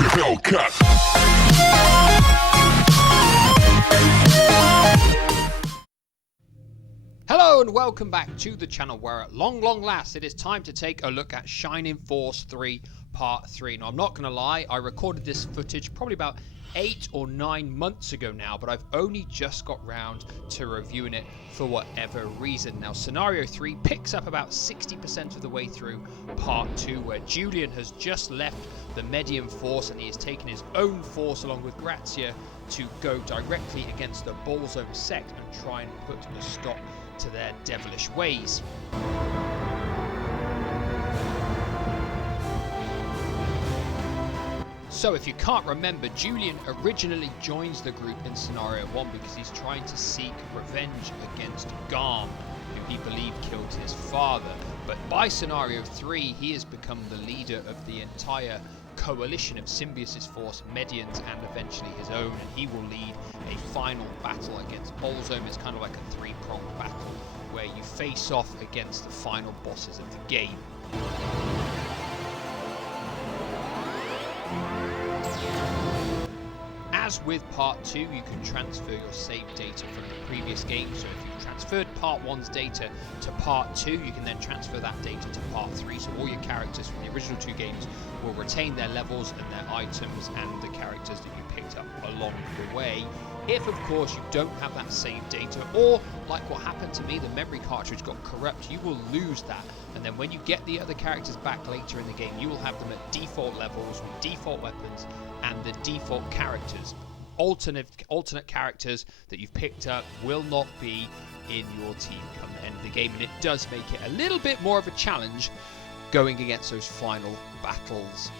Hellcat. Hello and welcome back to the channel where at long last it is time to take a look at Shining Force 3 Part 3. Now I'm not going to lie, I recorded this footage probably about 8 or 9 months ago now, but I've only just got round to reviewing it for whatever reason. Now Scenario 3 picks up about 60% of the way through Part 2, where Julian has just left the Medium Force and he has taken his own force along with Grazia to go directly against the Bulzome Sect and try and put a stop to their devilish ways. So if you can't remember, Julian originally joins the group in Scenario 1 because he's trying to seek revenge against Garm, who he believed killed his father. But by Scenario 3, he has become the leader of the entire coalition of Symbiosis Force, Medians, and eventually his own, and he will lead a final battle against Bulzome. It's kind of like a three-pronged battle where you face off against the final bosses of the game. As with Part 2, you can transfer your save data from the previous game, so if you transferred Part 1's data to Part 2, you can then transfer that data to Part 3, so all your characters from the original two games will retain their levels and their items and the characters that you picked up along the way. If, of course, you don't have that save data, or, like what happened to me, the memory cartridge got corrupt, you will lose that, and then when you get the other characters back later in the game, you will have them at default levels with default weapons and the default characters. Alternate characters that you've picked up will not be in your team come the end of the game, and it does make it a little bit more of a challenge going against those final battles.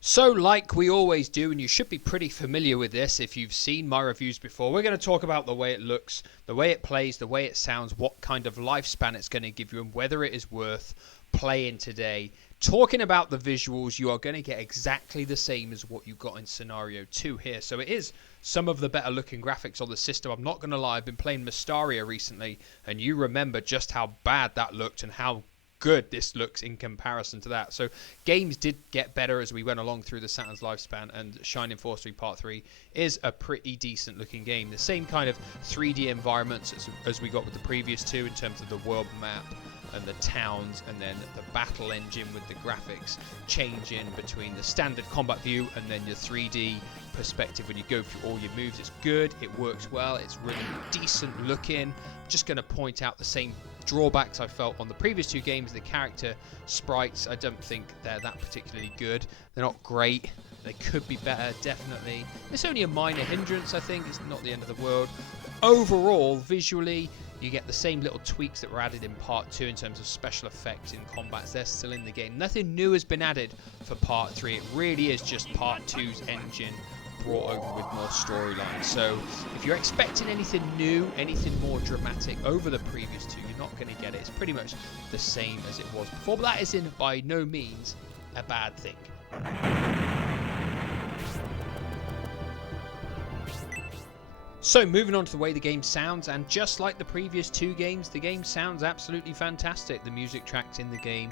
So like we always do, and you should be pretty familiar with this if you've seen my reviews before, we're going to talk about the way it looks, the way it plays, the way it sounds, what kind of lifespan it's going to give you, and whether it is worth playing today. Talking about the visuals, you are going to get exactly the same as what you got in Scenario 2 here. So it is some of the better looking graphics on the system. I'm not going to lie, I've been playing Mysteria recently, and you remember just how bad that looked and how good this looks in comparison to that. So games did get better as we went along through the Saturn's lifespan, and Shining Force 3 Part 3 is a pretty decent looking game. The same kind of 3D environments as we got with the previous two in terms of the world map and the towns, and then the battle engine with the graphics changing between the standard combat view and then your 3D perspective when you go through all your moves. It's good, it works well, it's really decent looking. Just going to point out the same drawbacks I felt on the previous two games. The character sprites, I don't think they're that particularly good. They're not great. They could be better, definitely. It's only a minor hindrance, I think. It's not the end of the world. But overall, visually, you get the same little tweaks that were added in Part 2 in terms of special effects in combats. They're still in the game. Nothing new has been added for Part 3. It really is just Part 2's engine brought over with more storyline. So if you're expecting anything new, anything more dramatic over the previous two, you're not going to get it. It's pretty much the same as it was before, but that is by no means a bad thing. So moving on to the way the game sounds, and just like the previous two games, the game sounds absolutely fantastic. The music tracks in the game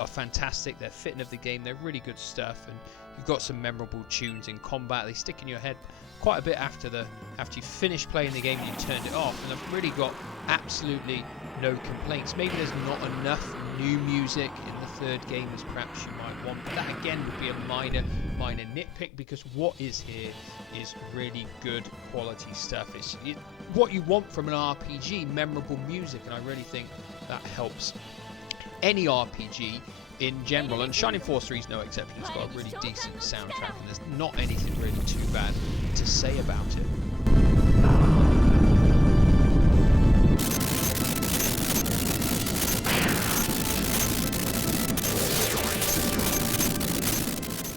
are fantastic. They're fitting of the game. They're really good stuff, and you've got some memorable tunes in combat. They stick in your head quite a bit after you finish playing the game and you turned it off. And I've really got absolutely no complaints. Maybe there's not enough new music in the third game as perhaps you might want, but that again would be a minor nitpick, because what is here is really good quality stuff. It's what you want from an RPG, memorable music, and I really think that helps any RPG in general, and Shining Force 3 is no exception. It's got a really decent soundtrack, and there's not anything really too bad to say about it.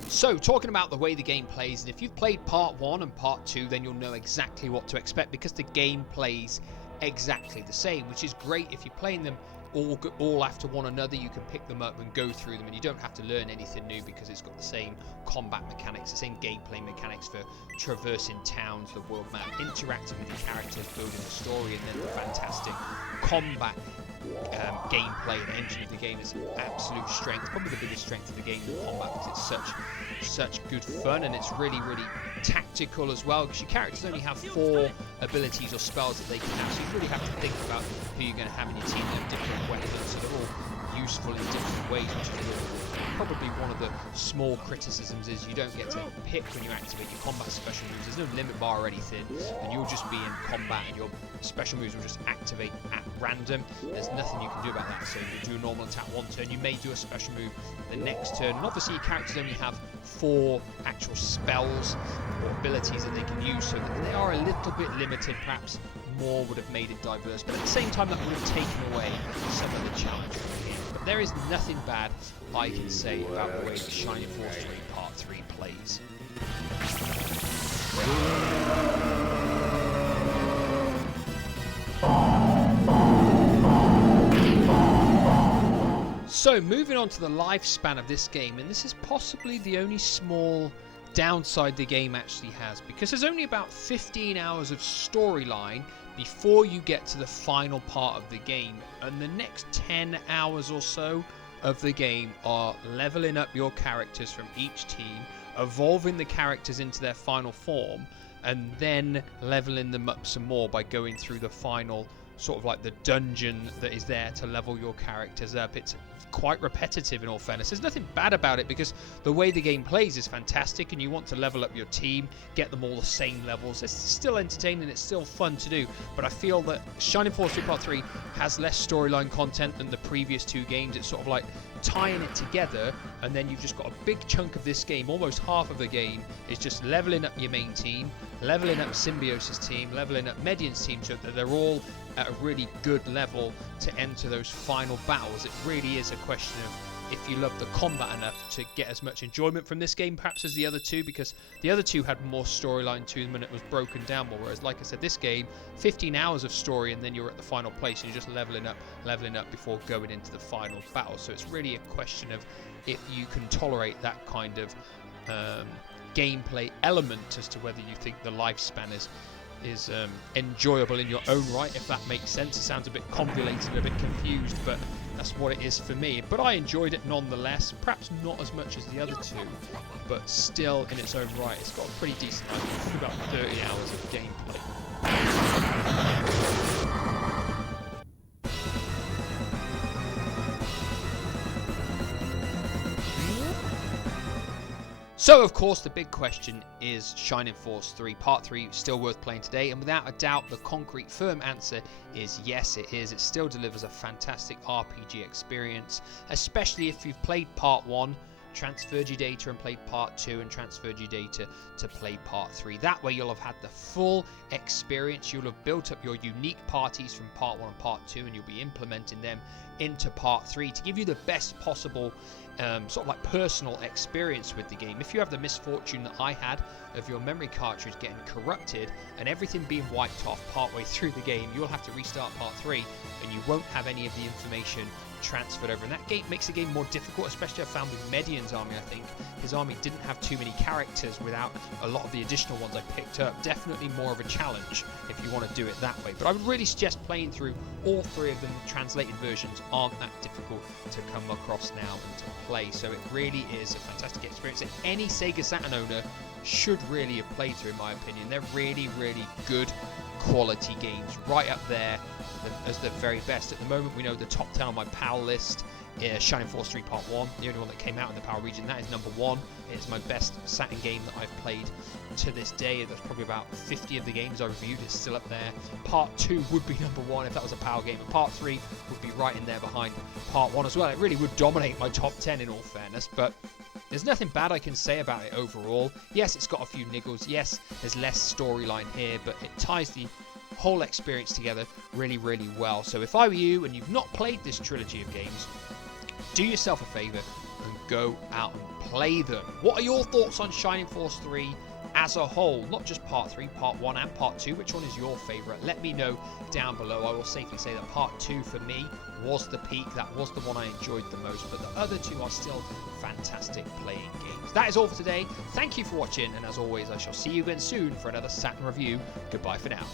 So, talking about the way the game plays, and if you've played Part 1 and Part 2, then you'll know exactly what to expect, because the game plays exactly the same, which is great. If you're playing them all after one another, you can pick them up and go through them, and you don't have to learn anything new because it's got the same combat mechanics, the same gameplay mechanics for traversing towns, the world map, interacting with your characters, building a story, and then the fantastic combat. gameplay and engine of the game is absolute strength, probably the biggest strength of the game, the combat, because it's such good fun, and it's really tactical as well, because your characters only have 4 abilities or spells that they can have, so you really have to think about who you're going to have in your team. They have different weapons, so they're all useful in different ways, which is really cool. Probably one of the small criticisms is you don't get to pick when you activate your combat special moves. There's no limit bar or anything, and you'll just be in combat and your special moves will just activate at random. There's nothing you can do about that. So you do a normal attack one turn, you may do a special move the next turn, and obviously your characters only have 4 actual spells or abilities that they can use, so that they are a little bit limited. Perhaps more would have made it diverse, but at the same time that would have taken away some of the challenge from the game. But there is nothing bad I can say about the way the Shining Force 3 Part 3 plays. So moving on to the lifespan of this game, and this is possibly the only small downside the game actually has, because there's only about 15 hours of storyline before you get to the final part of the game, and the next 10 hours or so of the game are leveling up your characters from each team, evolving the characters into their final form, and then leveling them up some more by going through the final sort of like the dungeon that is there to level your characters up. It's quite repetitive in all fairness. There's nothing bad about it, because the way the game plays is fantastic, and you want to level up your team, get them all the same levels. It's still entertaining, it's still fun to do, but I feel that Shining Force 3 Part 3 has less storyline content than the previous 2 games. It's sort of like tying it together, and then you've just got a big chunk of this game, almost half of the game is just leveling up your main team, leveling up Symbiosis team, leveling up Median's team, so that they're all at a really good level to enter those final battles. It really is a question of if you love the combat enough to get as much enjoyment from this game perhaps as the other 2, because the other 2 had more storyline to them and it was broken down more, whereas like I said, this game, 15 hours of story and then you're at the final place and you're just leveling up before going into the final battle. So it's really a question of if you can tolerate that kind of gameplay element as to whether you think the lifespan is enjoyable in your own right, if that makes sense. It sounds a bit convoluted, a bit confused, but that's what it is for me. But I enjoyed it nonetheless, perhaps not as much as the other 2, but still in its own right. It's got a pretty decent, I think, about 30 hours of gameplay. So, of course, the big question is Shining Force 3 Part 3 still worth playing today? And without a doubt, the concrete, firm answer is yes, it is. It still delivers a fantastic RPG experience, especially if you've played Part 1, transferred your data and played Part 2, and transferred your data to play Part 3. That way you'll have had the full experience. You'll have built up your unique parties from Part 1 and Part 2, and you'll be implementing them into Part 3 to give you the best possible sort of like personal experience with the game. If you have the misfortune that I had of your memory cartridge getting corrupted and everything being wiped off partway through the game, you'll have to restart Part 3 and you won't have any of the information transferred over, and that game makes the game more difficult, especially I found with Median's army. I think his army didn't have too many characters without a lot of the additional ones I picked up. Definitely more of a challenge if you want to do it that way, but I would really suggest playing through all 3 of them. Translated versions aren't that difficult to come across now and to play, so it really is a fantastic experience that any Sega Saturn owner should really have played through, in my opinion. They're really good quality games, right up there as the very best. At the moment, we know the top 10 on my PAL list is Shining Force 3 Part 1, the only one that came out in the PAL region. That is number 1. It's my best Saturn game that I've played to this day. There's probably about 50 of the games I reviewed is still up there. Part 2 would be number 1 if that was a PAL game, and Part 3 would be right in there behind Part 1 as well. It really would dominate my top 10 in all fairness, but there's nothing bad I can say about it overall. Yes, it's got a few niggles. Yes, there's less storyline here, but it ties the whole experience together really well. So if I were you and you've not played this trilogy of games, do yourself a favour and go out and play them. What are your thoughts on Shining Force 3 as a whole? Not just Part 3, Part 1 and Part 2. Which one is your favourite? Let me know down below. I will safely say that Part 2 for me was the peak. That was the one I enjoyed the most, but the other 2 are still fantastic playing games. That is all for today. Thank you for watching, and as always, I shall see you again soon for another Saturn review. Goodbye for now.